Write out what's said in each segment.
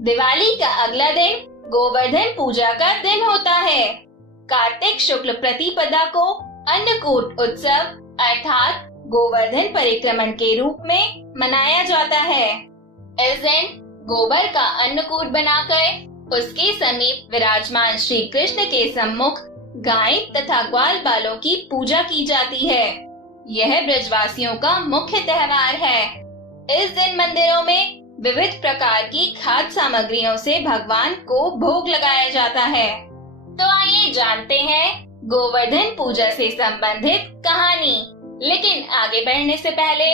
दिवाली का अगला दिन गोवर्धन पूजा का दिन होता है। कार्तिक शुक्ल प्रतिपदा को अन्नकूट उत्सव अर्थात गोवर्धन परिक्रमण के रूप में मनाया जाता है। इस दिन गोबर का अन्नकूट बनाकर उसके समीप विराजमान श्री कृष्ण के सम्मुख गाय तथा ग्वाल बालों की पूजा की जाती है। यह ब्रजवासियों का मुख्य त्योहार है। इस दिन मंदिरों में विविध प्रकार की खाद्य सामग्रियों से भगवान को भोग लगाया जाता है। तो आइए जानते हैं गोवर्धन पूजा से संबंधित कहानी। लेकिन आगे बढ़ने से पहले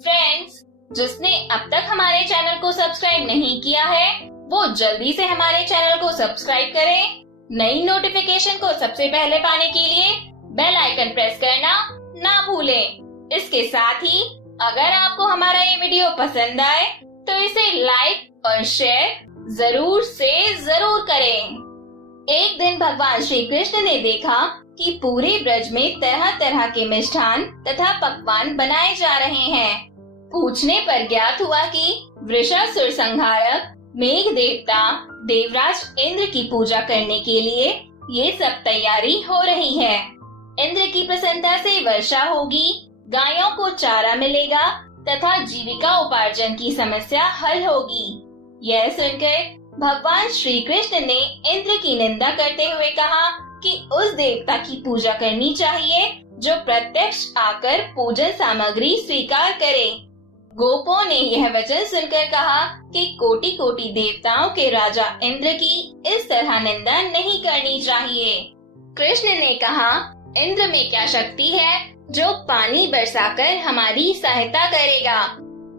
फ्रेंड्स, जिसने अब तक हमारे चैनल को सब्सक्राइब नहीं किया है वो जल्दी से हमारे चैनल को सब्सक्राइब करें। नई नोटिफिकेशन को सबसे पहले पाने के लिए बेल आइकन प्रेस करना ना भूलें। इसके साथ ही अगर आपको हमारा ये वीडियो पसंद आए तो इसे लाइक और शेयर जरूर से जरूर करें। एक दिन भगवान श्री कृष्ण ने देखा कि पूरे ब्रज में तरह तरह के मिष्ठान तथा पकवान बनाए जा रहे हैं। पूछने पर ज्ञात हुआ कि वृषासुर संहारक मेघ देवता देवराज इंद्र की पूजा करने के लिए ये सब तैयारी हो रही है। इंद्र की प्रसन्नता से वर्षा होगी, गायों को चारा मिलेगा तथा जीविका उपार्जन की समस्या हल होगी। यह सुनकर भगवान श्री कृष्ण ने इंद्र की निंदा करते हुए कहा कि उस देवता की पूजा करनी चाहिए जो प्रत्यक्ष आकर पूजन सामग्री स्वीकार करे। गोपों ने यह वचन सुनकर कहा कि कोटि कोटि देवताओं के राजा इंद्र की इस तरह निंदा नहीं करनी चाहिए। कृष्ण ने कहा, इंद्र में क्या शक्ति है जो पानी बरसाकर हमारी सहायता करेगा।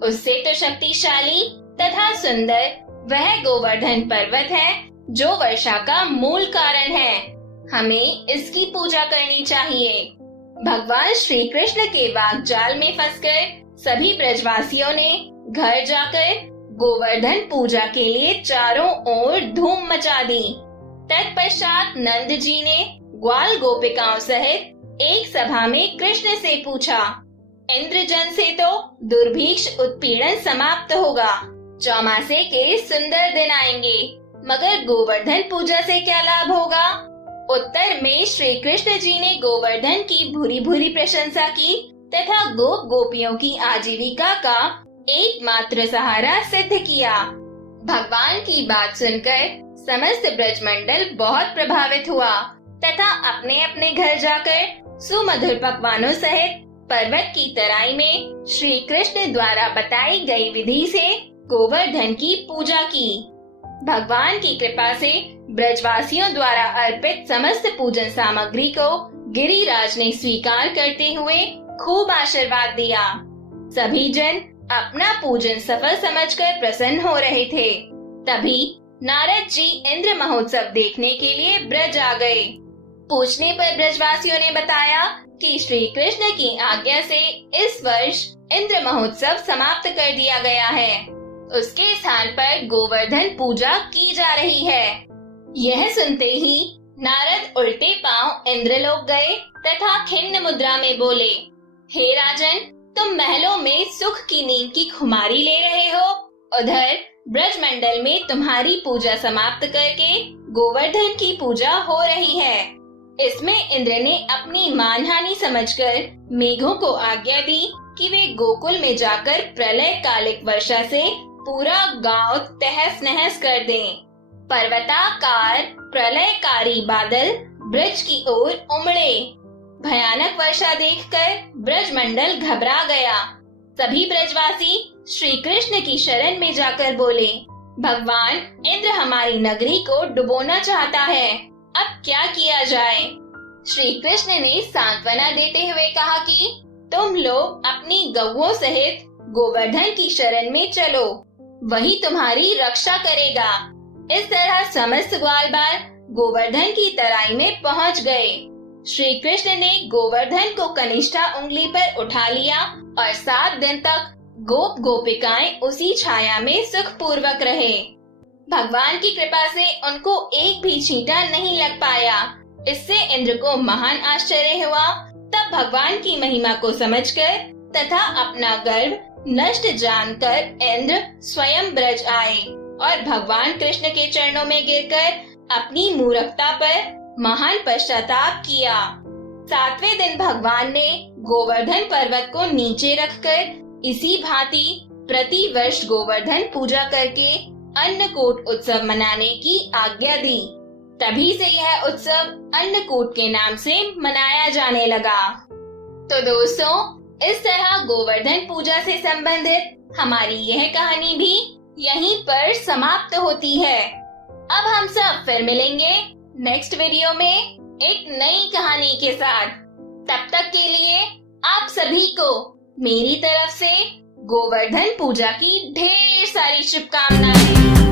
उससे तो शक्तिशाली तथा सुंदर वह गोवर्धन पर्वत है जो वर्षा का मूल कारण है। हमें इसकी पूजा करनी चाहिए। भगवान श्री कृष्ण के वाकजाल में फंसकर सभी ब्रजवासियों ने घर जाकर गोवर्धन पूजा के लिए चारों ओर धूम मचा दी। तत्पश्चात नंद जी ने ग्वाल गोपिकाओं सहित एक सभा में कृष्ण से पूछा, इंद्रजन से तो दुर्भिक्ष उत्पीड़न समाप्त होगा, चौमासे के सुंदर दिन आएंगे, मगर गोवर्धन पूजा से क्या लाभ होगा। उत्तर में श्री कृष्ण जी ने गोवर्धन की भूरी भूरी प्रशंसा की तथा गोप गोपियों की आजीविका का एकमात्र सहारा सिद्ध किया। भगवान की बात सुनकर समस्त ब्रजमंडल बहुत प्रभावित हुआ तथा अपने अपने घर जाकर सुमधुर पकवानों सहित पर्वत की तराई में श्री कृष्ण द्वारा बताई गई विधि से गोवर्धन की पूजा की। भगवान की कृपा से ब्रजवासियों द्वारा अर्पित समस्त पूजन सामग्री को गिरिराज ने स्वीकार करते हुए खूब आशीर्वाद दिया। सभी जन अपना पूजन सफल समझकर प्रसन्न हो रहे थे। तभी नारद जी इंद्र महोत्सव देखने के लिए ब्रज आ गए। पूछने पर ब्रजवासियों ने बताया कि श्री कृष्ण की आज्ञा से इस वर्ष इंद्र महोत्सव समाप्त कर दिया गया है। उसके स्थान पर गोवर्धन पूजा की जा रही है। यह सुनते ही नारद उल्टे पांव इंद्रलोक गए तथा खिन्न मुद्रा में बोले, हे राजन, तुम महलों में सुख की नींद की खुमारी ले रहे हो, उधर ब्रजमंडल में तुम्हारी पूजा समाप्त करके गोवर्धन की पूजा हो रही है। इसमें इंद्र ने अपनी मानहानि समझकर मेघों को आज्ञा दी कि वे गोकुल में जाकर प्रलय कालिक वर्षा से पूरा गांव तहस नहस कर दें। पर्वताकार प्रलयकारी बादल ब्रज की ओर उमड़े। भयानक वर्षा देखकर ब्रजमंडल घबरा गया। सभी ब्रजवासी श्री कृष्ण की शरण में जाकर बोले, भगवान इंद्र हमारी नगरी को डुबोना चाहता है, अब क्या किया जाए। श्री कृष्ण ने सांत्वना देते हुए कहा कि तुम लोग अपनी गौओं सहित गोवर्धन की शरण में चलो, वही तुम्हारी रक्षा करेगा। इस तरह समस्त ग्वाल बाल गोवर्धन की तराई में पहुंच गए। श्री कृष्ण ने गोवर्धन को कनिष्ठा उंगली पर उठा लिया और 7 दिन तक गोप गोपिकाएं उसी छाया में सुख पूर्वक रहे। भगवान की कृपा से उनको एक भी छींटा नहीं लग पाया। इससे इंद्र को महान आश्चर्य हुआ। तब भगवान की महिमा को समझकर तथा अपना गर्व नष्ट जानकर इंद्र स्वयं ब्रज आए और भगवान कृष्ण के चरणों में गिरकर अपनी मूर्खता पर महान पश्चाताप किया। 7वें दिन भगवान ने गोवर्धन पर्वत को नीचे रखकर इसी भांति प्रति वर्ष गोवर्धन पूजा करके अन्नकूट उत्सव मनाने की आज्ञा दी। तभी से यह उत्सव अन्नकूट के नाम से मनाया जाने लगा। तो दोस्तों, इस तरह गोवर्धन पूजा से संबंधित हमारी यह कहानी भी यहीं पर समाप्त होती है। अब हम सब फिर मिलेंगे नेक्स्ट वीडियो में एक नई कहानी के साथ। तब तक के लिए आप सभी को मेरी तरफ से गोवर्धन पूजा की ढेर सारी शुभकामनाएं।